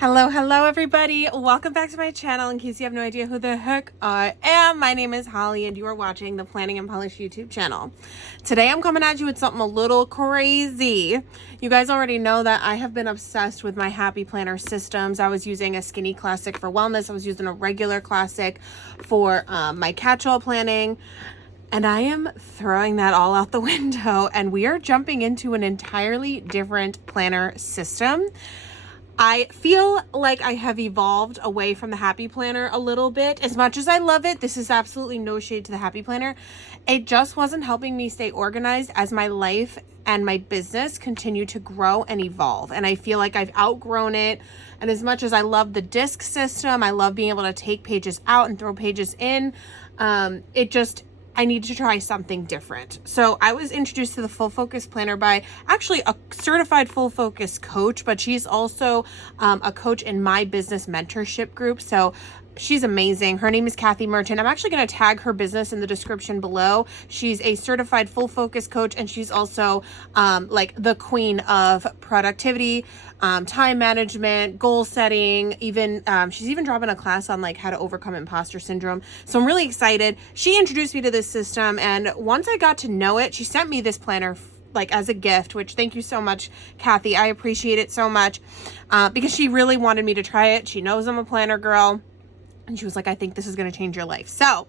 Hello everybody. Welcome back to my channel. In case you have no idea who the heck I am, my name is Holly and you are watching the Planning and Polish YouTube channel. Today I'm coming at you with something a little crazy. You guys already know that I have been obsessed with my Happy Planner systems. I was using a skinny classic for wellness. I was using a regular classic for my catch-all planning. And I am throwing that all out the window and we are jumping into an entirely different planner system. I feel like I have evolved away from the Happy Planner a little bit. As much as I love it, this is absolutely no shade to the Happy Planner. It just wasn't helping me stay organized as my life and my business continue to grow and evolve. And I feel like I've outgrown it. And as much as I love the disc system, I love being able to take pages out and throw pages in. I need to try something different. So I was introduced to the Full Focus Planner by actually a certified full focus coach, but she's also a coach in my business mentorship group. So she's amazing. Her name is Kathy Merchant. I'm actually going to tag her business in the description below. She's a certified full focus coach, and she's also like the queen of productivity, time management, goal setting. Even she's even dropping a class on like how to overcome imposter syndrome. So I'm really excited. She introduced me to this system, and once I got to know it, she sent me this planner like as a gift, which thank you so much, Kathy. I appreciate it so much because she really wanted me to try it. She knows I'm a planner girl. And she was like, I think this is going to change your life. So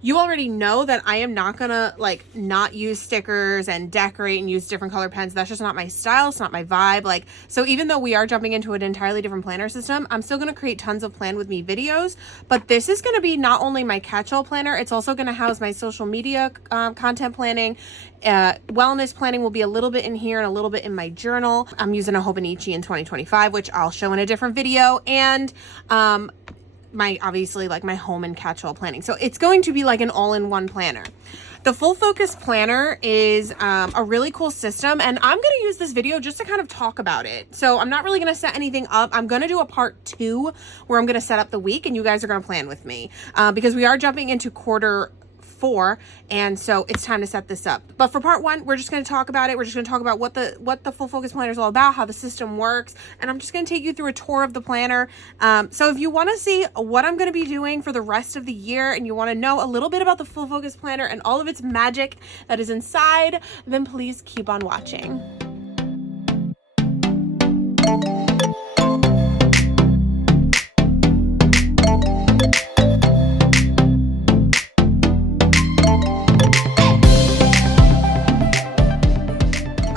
you already know that I am not going to like not use stickers and decorate and use different color pens. That's just not my style. It's not my vibe. Like, so even though we are jumping into an entirely different planner system, I'm still going to create tons of Plan With Me videos. But this is going to be not only my catch-all planner, it's also going to house my social media content planning. Wellness planning will be a little bit in here and a little bit in my journal. I'm using a Hobonichi in 2025, which I'll show in a different video. And obviously like my home and catch-all planning. So it's going to be like an all-in-one planner. The Full Focus Planner is a really cool system, and I'm going to use this video just to kind of talk about it. So I'm not really going to set anything up. I'm going to do a part 2 where I'm going to set up the week and you guys are going to plan with me because we are jumping into quarter 4, and so it's time to set this up. But for part 1, we're just going to talk about it. We're just going to talk about what the Full Focus Planner is all about, how the system works, and I'm just going to take you through a tour of the planner. So if you want to see what I'm going to be doing for the rest of the year and you want to know a little bit about the Full Focus Planner and all of its magic that is inside, then please keep on watching.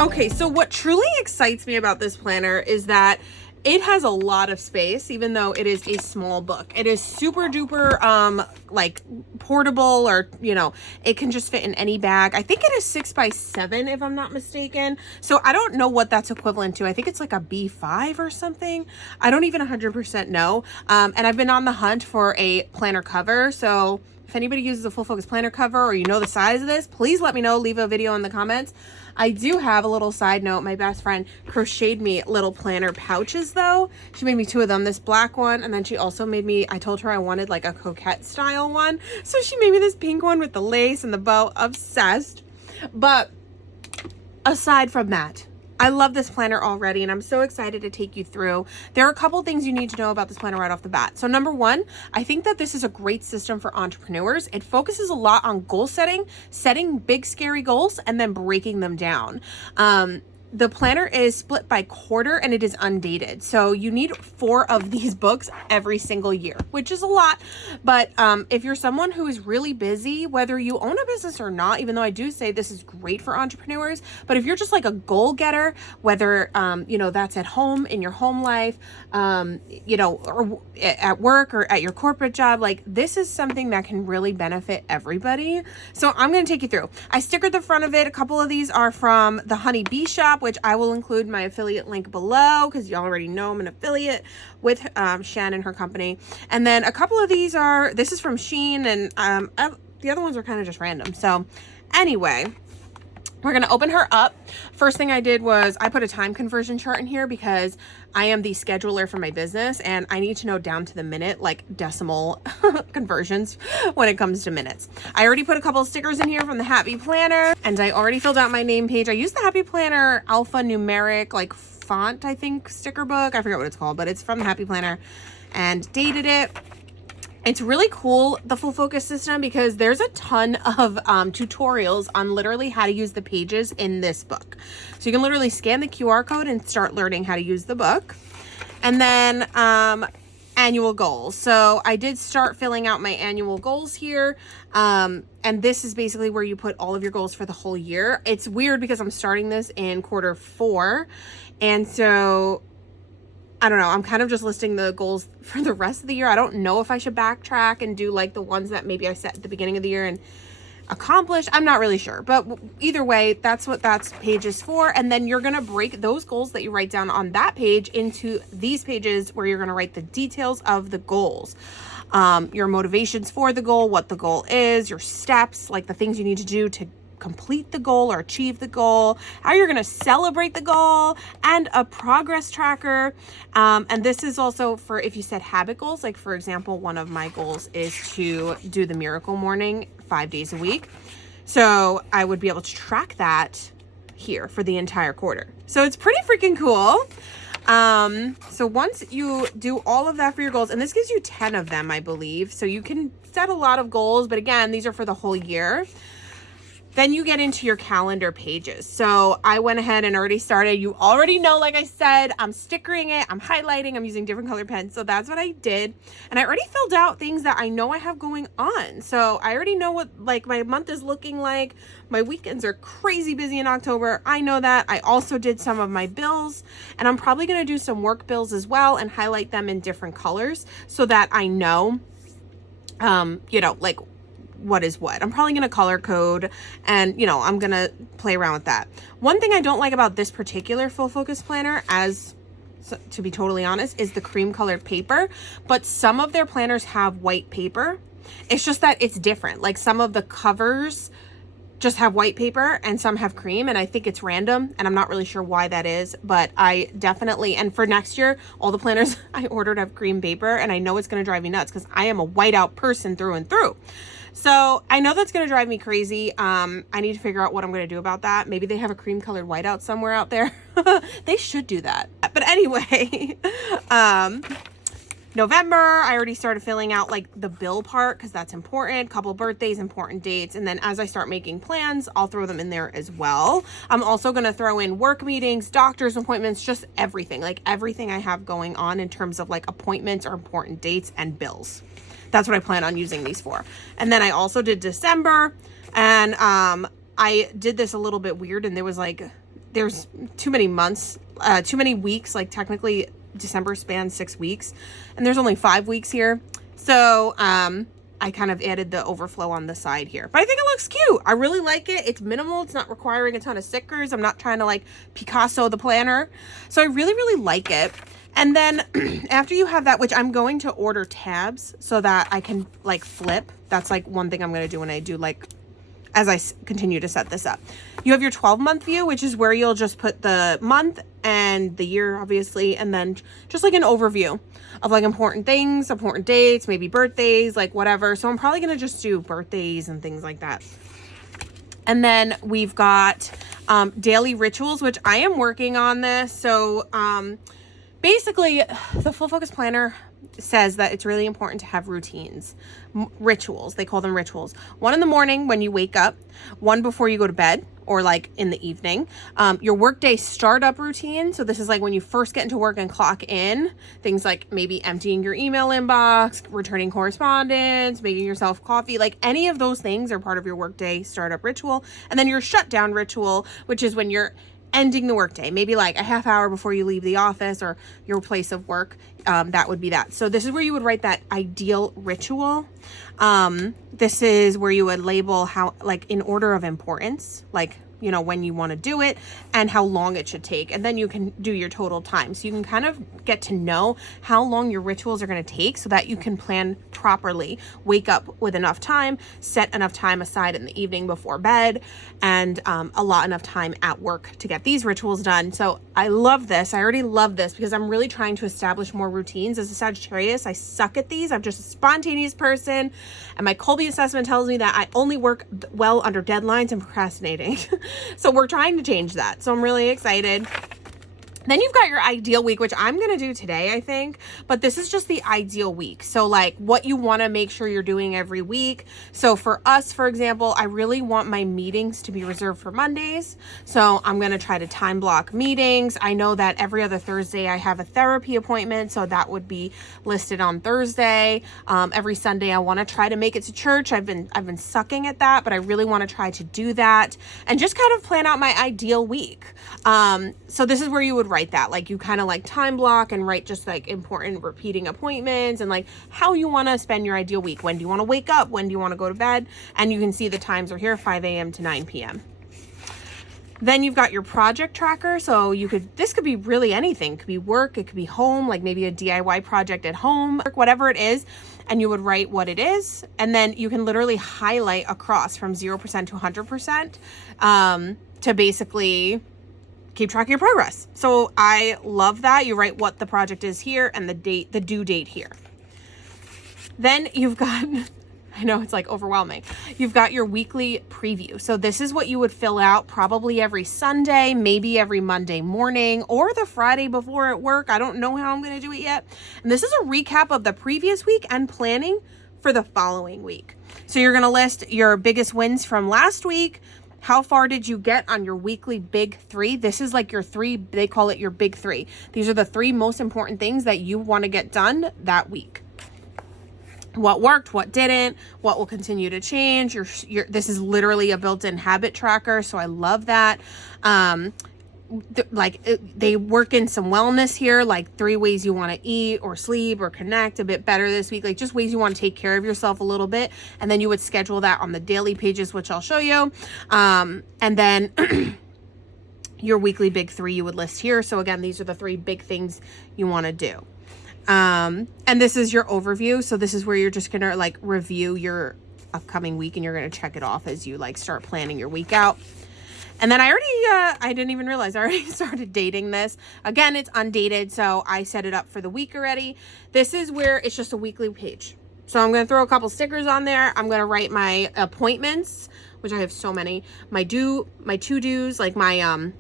Okay, so what truly excites me about this planner is that it has a lot of space, even though it is a small book. It is super duper like portable, or you know, it can just fit in any bag. I think it is 6x7 if I'm not mistaken. So I don't know what that's equivalent to. I think it's like a B5 or something. I don't even 100% know. And I've been on the hunt for a planner cover. So if anybody uses a Full Focus Planner cover or you know the size of this, please let me know. Leave a video in the comments. I do have a little side note. My best friend crocheted me little planner pouches though. She made me 2 of them, this black one, and then she also made me, I told her I wanted like a coquette style one. So she made me this pink one with the lace and the bow. Obsessed. But aside from that, I love this planner already, and I'm so excited to take you through. There are a couple things you need to know about this planner right off the bat. So number 1, I think that this is a great system for entrepreneurs. It focuses a lot on goal setting big scary goals, and then breaking them down. The planner is split by quarter and it is undated. So you need 4 of these books every single year, which is a lot. But if you're someone who is really busy, whether you own a business or not, even though I do say this is great for entrepreneurs, but if you're just like a goal getter, whether, you know, that's at home in your home life, you know, or at work or at your corporate job, like this is something that can really benefit everybody. So I'm going to take you through. I stickered the front of it. A couple of these are from the Honey Bee Shop, which I will include my affiliate link below because you already know I'm an affiliate with Shan and her company. And then a couple of these this is from Shein, and the other ones are kind of just random. So anyway, we're going to open her up. First thing I did was I put a time conversion chart in here because I am the scheduler for my business and I need to know down to the minute, like decimal conversions when it comes to minutes. I already put a couple of stickers in here from the Happy Planner, and I already filled out my name page. I used the Happy Planner alphanumeric like font, I think, sticker book. I forget what it's called, but it's from the Happy Planner, and dated it. It's really cool, the full focus system, because there's a ton of tutorials on literally how to use the pages in this book. So you can literally scan the QR code and start learning how to use the book. And then annual goals. So I did start filling out my annual goals here. And this is basically where you put all of your goals for the whole year. It's weird because I'm starting this in Q4. And so I don't know, I'm kind of just listing the goals for the rest of the year. I don't know if I should backtrack and do like the ones that maybe I set at the beginning of the year and accomplish. I'm not really sure, but either way, that's what that page is for. And then you're going to break those goals that you write down on that page into these pages where you're going to write the details of the goals. Your motivations for the goal, what the goal is, your steps, like the things you need to do to complete the goal or achieve the goal, how you're going to celebrate the goal, and a progress tracker. And this is also for if you set habit goals. Like, for example, one of my goals is to do the miracle morning 5 days a week. So I would be able to track that here for the entire quarter. So it's pretty freaking cool. So once you do all of that for your goals, and this gives you 10 of them, I believe. So you can set a lot of goals, but again, these are for the whole year. Then you get into your calendar pages. So I went ahead and already started. You already know, like I said, I'm stickering it, I'm highlighting, I'm using different color pens. So that's what I did. And I already filled out things that I know I have going on. So I already know what like my month is looking like. My weekends are crazy busy in October. I know that. I also did some of my bills, and I'm probably going to do some work bills as well and highlight them in different colors so that I know, you know, like what is what. I'm probably going to color code, and you know, I'm going to play around with that. One thing I don't like about this particular full focus planner, to be totally honest, is the cream colored paper, but some of their planners have white paper. It's just that it's different. Like some of the covers just have white paper and some have cream, and I think it's random, and I'm not really sure why that is, but I definitely, and for next year, all the planners I ordered have cream paper, and I know it's going to drive me nuts because I am a whiteout person through and through. So I know that's going to drive me crazy. I need to figure out what I'm going to do about that. Maybe they have a cream colored whiteout somewhere out there. They should do that. But anyway, November, I already started filling out like the bill part because that's important. Couple birthdays, important dates. And then as I start making plans, I'll throw them in there as well. I'm also going to throw in work meetings, doctor's appointments, just everything. Like everything I have going on in terms of like appointments or important dates and bills. That's what I plan on using these for. And then I also did December, and I did this a little bit weird, and there's too many months, too many weeks. Like technically December spans 6 weeks, and there's only 5 weeks here. So I kind of added the overflow on the side here, but I think it looks cute. I really like it. It's minimal. It's not requiring a ton of stickers. I'm not trying to like Picasso the planner. So I really, really like it. And then after you have that, which I'm going to order tabs so that I can like flip. That's like one thing I'm going to do when I do like, as I continue to set this up. You have your 12-month view, which is where you'll just put the month and the year, obviously, and then just like an overview of like important things, important dates, maybe birthdays, like whatever. So I'm probably going to just do birthdays and things like that. And then we've got daily rituals, which I am working on this. So basically, the full focus planner says that it's really important to have routines, rituals. They call them rituals. One in the morning when you wake up, one before you go to bed, or like in the evening. Your workday startup routine. So this is like when you first get into work and clock in. Things like maybe emptying your email inbox, returning correspondence, making yourself coffee. Like any of those things are part of your workday startup ritual. And then your shutdown ritual, which is when you're ending the workday, maybe like a half hour before you leave the office or your place of work. That would be that. So this is where you would write that ideal ritual. This is where you would label how, like in order of importance, like, you know, when you want to do it and how long it should take. And then you can do your total time. So you can kind of get to know how long your rituals are going to take so that you can plan properly, wake up with enough time, set enough time aside in the evening before bed, and allot enough time at work to get these rituals done. So I love this. I already love this because I'm really trying to establish more routines. As a Sagittarius, I suck at these. I'm just a spontaneous person. And my Colby assessment tells me that I only work well under deadlines and procrastinating. So we're trying to change that. So I'm really excited. Then you've got your ideal week, which I'm going to do today, I think, but this is just the ideal week. So like what you want to make sure you're doing every week. So for us, for example, I really want my meetings to be reserved for Mondays. So I'm going to try to time block meetings. I know that every other Thursday I have a therapy appointment, so that would be listed on Thursday. Every Sunday I want to try to make it to church. I've been sucking at that, but I really want to try to do that and just kind of plan out my ideal week. So this is where you would write that, like you kind of like time block and write just like important repeating appointments and like how you want to spend your ideal week. When do you want to wake up? When do you want to go to bed? And you can see the times are here, 5 a.m. to 9 p.m. Then you've got your project tracker. So this could be really anything. It could be work, it could be home, like maybe a DIY project at home, whatever it is. And you would write what it is. And then you can literally highlight across from 0% to 100% to basically keep track of your progress. So I love that. You write what the project is here and the due date here. Then you've got, I know it's like overwhelming. You've got your weekly preview. So this is what you would fill out probably every Sunday, maybe every Monday morning or the Friday before at work. I don't know how I'm going to do it yet. And this is a recap of the previous week and planning for the following week. So you're going to list your biggest wins from last week. How far did you get on your weekly big three? This is like your three, they call it your big three. These are the three most important things that you want to get done that week. What worked, what didn't, what will continue to change. This is literally a built-in habit tracker, so I love that. They work in some wellness here, like 3 ways you want to eat or sleep or connect a bit better this week, like just ways you want to take care of yourself a little bit. And then you would schedule that on the daily pages, which I'll show you. And then your weekly big three you would list here. So again, these are the 3 big things you want to do. And this is your overview. So this is where you're just going to like review your upcoming week and you're going to check it off as you like start planning your week out. And then I didn't even realize I already started dating this. Again, it's undated, so I set it up for the week already. This is where it's just a weekly page. So I'm going to throw a couple stickers on there. I'm going to write my appointments, which I have so many. My to-dos, like my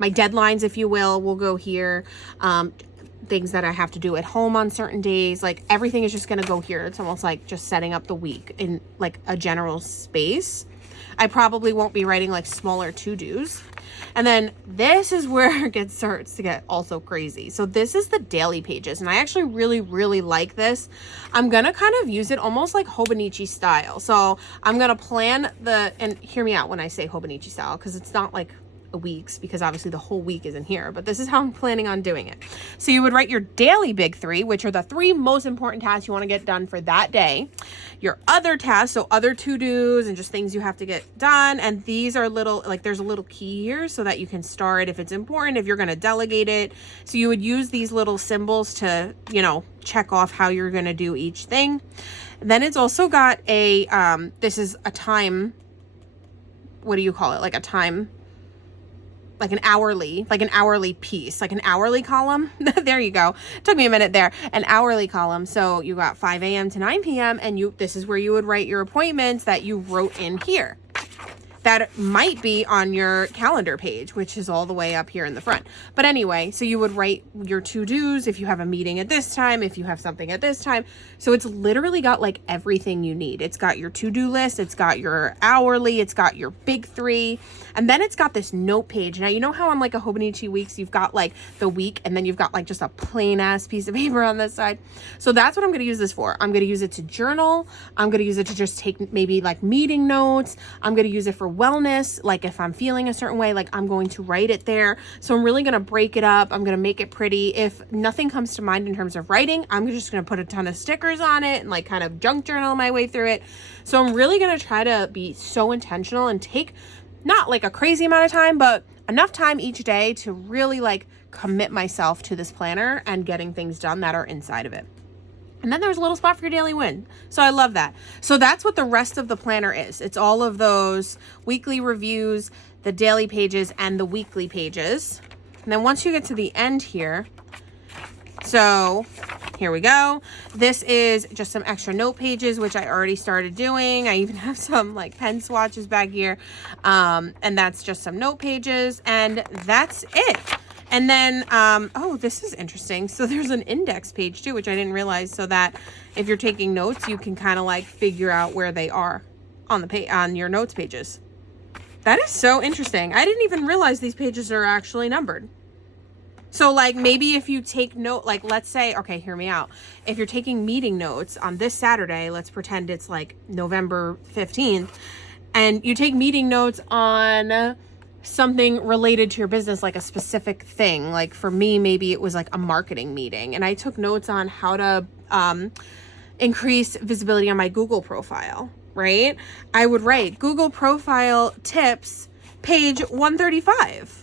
deadlines, if you will go here. Things that I have to do at home on certain days. Like everything is just going to go here. It's almost like just setting up the week in like a general space. I probably won't be writing like smaller to-dos. And then this is where it starts to get also crazy. So this is the daily pages. And I actually really, really like this. I'm going to kind of use it almost like Hobonichi style. So I'm going to plan and hear me out when I say Hobonichi style, because it's not like weeks, because obviously the whole week isn't here, but this is how I'm planning on doing it. So you would write your daily big three, which are the 3 most important tasks you want to get done for that day. Your other tasks, so other to-dos and just things you have to get done. And these are little, like there's a little key here so that you can star it if it's important, if you're going to delegate it. So you would use these little symbols to, check off how you're going to do each thing. And then it's also got this is a time, what do you call it? Like a time, like an hourly piece, like an hourly column. There you go. Took me a minute there. An hourly column. So you got 5 a.m. to 9 p.m. and this is where you would write your appointments that you wrote in here. That might be on your calendar page, which is all the way up here in the front. But anyway, so you would write your to-dos if you have a meeting at this time, if you have something at this time. So it's literally got like everything you need. It's got your to-do list, it's got your hourly, it's got your big 3, and then it's got this note page. Now, you know how on like a Hobonichi weeks, you've got like the week and then you've got like just a plain ass piece of paper on this side. So that's what I'm going to use this for. I'm going to use it to journal. I'm going to use it to just take maybe like meeting notes. I'm going to use it for wellness, like if I'm feeling a certain way, like I'm going to write it there. So I'm really going to break it up. I'm going to make it pretty. If nothing comes to mind in terms of writing, I'm just going to put a ton of stickers on it and like kind of junk journal my way through it. So I'm really going to try to be so intentional and take not like a crazy amount of time, but enough time each day to really like commit myself to this planner and getting things done that are inside of it. And then there's a little spot for your daily win. So I love that. So that's what the rest of the planner is. It's all of those weekly reviews, the daily pages, and the weekly pages. And then once you get to the end here, so here we go. This is just some extra note pages, which I already started doing. I even have some like pen swatches back here. And that's just some note pages. And that's it. And then, oh, this is interesting. So there's an index page too, which I didn't realize, so that if you're taking notes, you can kind of like figure out where they are on the on your notes pages. That is so interesting. I didn't even realize these pages are actually numbered. So like maybe if you take note, like let's say, okay, hear me out. If you're taking meeting notes on this Saturday, let's pretend it's like November 15th, and you take meeting notes on something related to your business, like a specific thing. Like for me, maybe it was like a marketing meeting, and I took notes on how to increase visibility on my Google profile, right? I would write Google profile tips, page 135.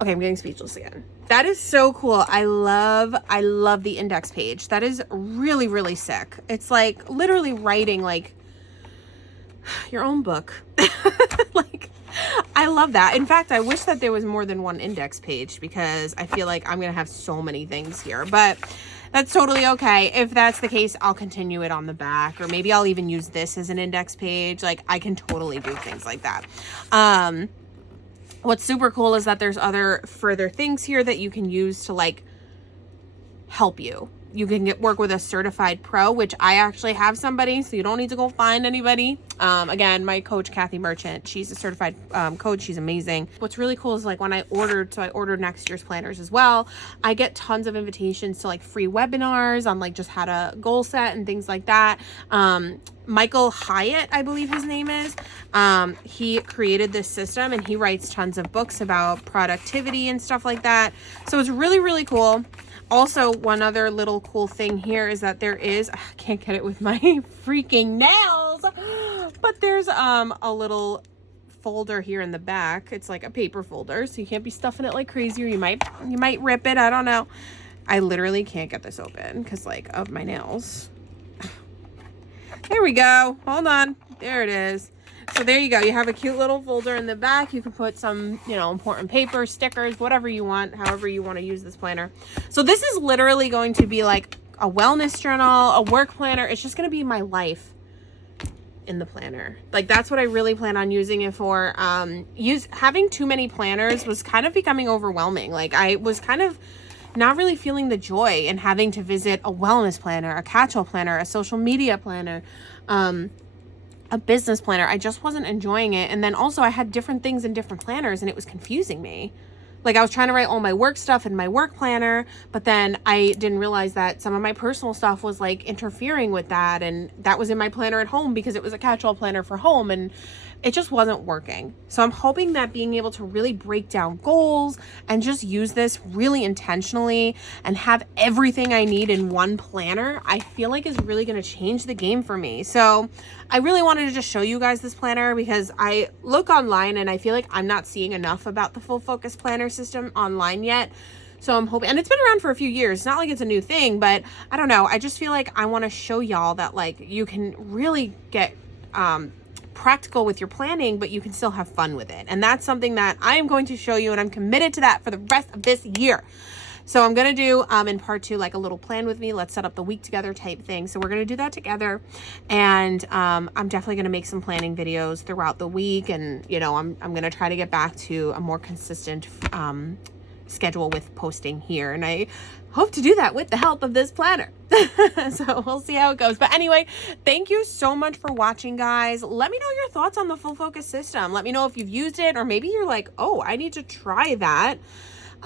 Okay, I'm getting speechless again. That is so cool. I love the index page. That is really, really sick. It's like literally writing like your own book. Like, I love that. In fact, I wish that there was more than one index page, because I feel like I'm going to have so many things here, but that's totally okay. If that's the case, I'll continue it on the back, or maybe I'll even use this as an index page. Like, I can totally do things like that. What's super cool is that there's other further things here that you can use to like help you. You can work with a certified pro, which I actually have somebody, so you don't need to go find anybody. Again, my coach, Kathy Merchant, she's a certified coach. She's amazing. What's really cool is like when I ordered next year's planners as well, I get tons of invitations to like free webinars on like just how to goal set and things like that. Michael Hyatt, I believe his name is, he created this system, and he writes tons of books about productivity and stuff like that. So it's really, really cool. Also, one other little cool thing here is that there is, I can't get it with my freaking nails, but there's a little folder here in the back. It's like a paper folder, so you can't be stuffing it like crazy, or you might rip it. I don't know. I literally can't get this open because like of my nails. There we go. Hold on. There it is. So there you go. You have a cute little folder in the back. You can put some, you know, important paper, stickers, whatever you want, however you want to use this planner. So this is literally going to be like a wellness journal, a work planner. It's just going to be my life in the planner. Like, that's what I really plan on using it for. Having too many planners was kind of becoming overwhelming. Like, I was kind of not really feeling the joy in having to visit a wellness planner, a catch-all planner, a social media planner, a business planner. I just wasn't enjoying it. And then also I had different things in different planners, and it was confusing me. Like, I was trying to write all my work stuff in my work planner, but then I didn't realize that some of my personal stuff was like interfering with that. And that was in my planner at home because it was a catch-all planner for home, and it just wasn't working. So I'm hoping that being able to really break down goals and just use this really intentionally and have everything I need in one planner, I feel like is really going to change the game for me. So I really wanted to just show you guys this planner because I look online and I feel like I'm not seeing enough about the Full Focus Planner system online yet. So I'm hoping, and it's been around for a few years. It's not like it's a new thing, but I don't know. I just feel like I want to show y'all that like you can really get practical with your planning, but you can still have fun with it. And that's something that I am going to show you, and I'm committed to that for the rest of this year. So I'm going to do in part 2 like a little plan with me. Let's set up the week together type thing. So we're going to do that together. And I'm definitely going to make some planning videos throughout the week. And, you know, I'm going to try to get back to a more consistent schedule with posting here. And I hope to do that with the help of this planner. So we'll see how it goes. But anyway, thank you so much for watching, guys. Let me know your thoughts on the Full Focus system. Let me know if you've used it, or maybe you're like, oh, I need to try that.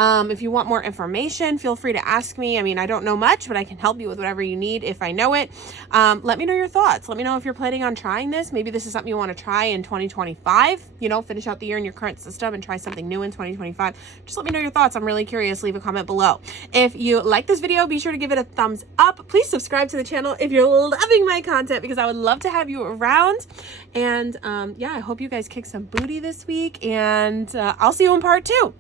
If you want more information, feel free to ask me. I mean, I don't know much, but I can help you with whatever you need if I know it. Let me know your thoughts. Let me know if you're planning on trying this. Maybe this is something you want to try in 2025, you know, finish out the year in your current system and try something new in 2025. Just let me know your thoughts. I'm really curious. Leave a comment below. If you like this video, be sure to give it a thumbs up. Please subscribe to the channel if you're loving my content, because I would love to have you around. And yeah, I hope you guys kick some booty this week, and I'll see you in part 2.